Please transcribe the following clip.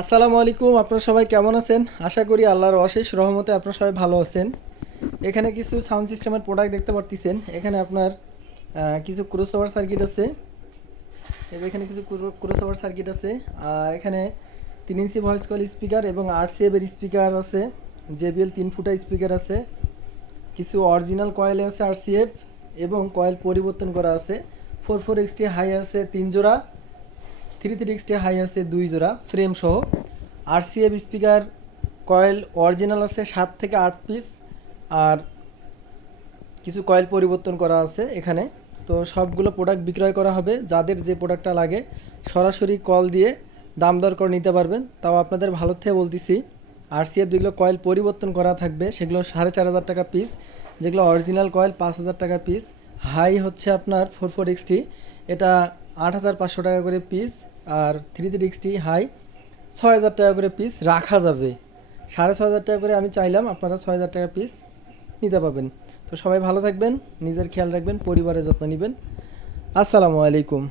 আসসালামু আলাইকুম, আপনারা সবাই কেমন আছেন? আশা করি আল্লাহর অশেষ রহমতে আপনারা সবাই ভালো আছেন। এখানে কিছু সাউন্ড সিস্টেমের প্রোডাক্ট দেখতে পারতেছেন। এখানে আপনার কিছু ক্রসওভার সার্কিট আছে। এই যে এখানে কিছু ক্রসওভার সার্কিট আছে। আর এখানে 3 ইঞ্চি ভয়েস কল স্পিকার এবং 8 CF এর স্পিকার আছে। JBL 3 ফুটা স্পিকার আছে। কিছু অরিজিনাল কয়েল আছে 8 CF এবং কয়েল পরিবর্তন করা আছে। 44XT হাই আছে 3 জোড়া, 33XT হাই আছে 2 জোড়া ফ্রেম সহ। 8 CF স্পিকার কয়েল অরিজিনাল আছে 7 থেকে 8 পিস। আর কিছু কয়েল পরিবর্তন করা আছে এখানে। তো সবগুলো প্রোডাক্ট বিক্রয় করা হবে। যাদের যে প্রোডাক্টটা লাগে সরাসরি কল দিয়ে দাম দর করে নিতে পারবেন। তাও আপনাদের ভালো থেকে বলতেছি, 8 CF যেগুলো কয়েল পরিবর্তন করা থাকবে সেগুলো 4,500 টাকা পিস। যেগুলো অরিজিনাল কয়েল 5,000 টাকা পিস। হাই হচ্ছে আপনার 44XT, এটা 8,500 টাকা করে পিস। আর 33XT হাই 6,000 টাকা করে পিস রাখা যাবে। 6,500 টাকা করে আমি চাইলাম, আপনারা 6,000 টাকা পিস নিতে পাবেন। তো সবাই ভালো থাকবেন, নিজের খেয়াল রাখবেন, পরিবারের যত্ন নেবেন। আসসালামু আলাইকুম।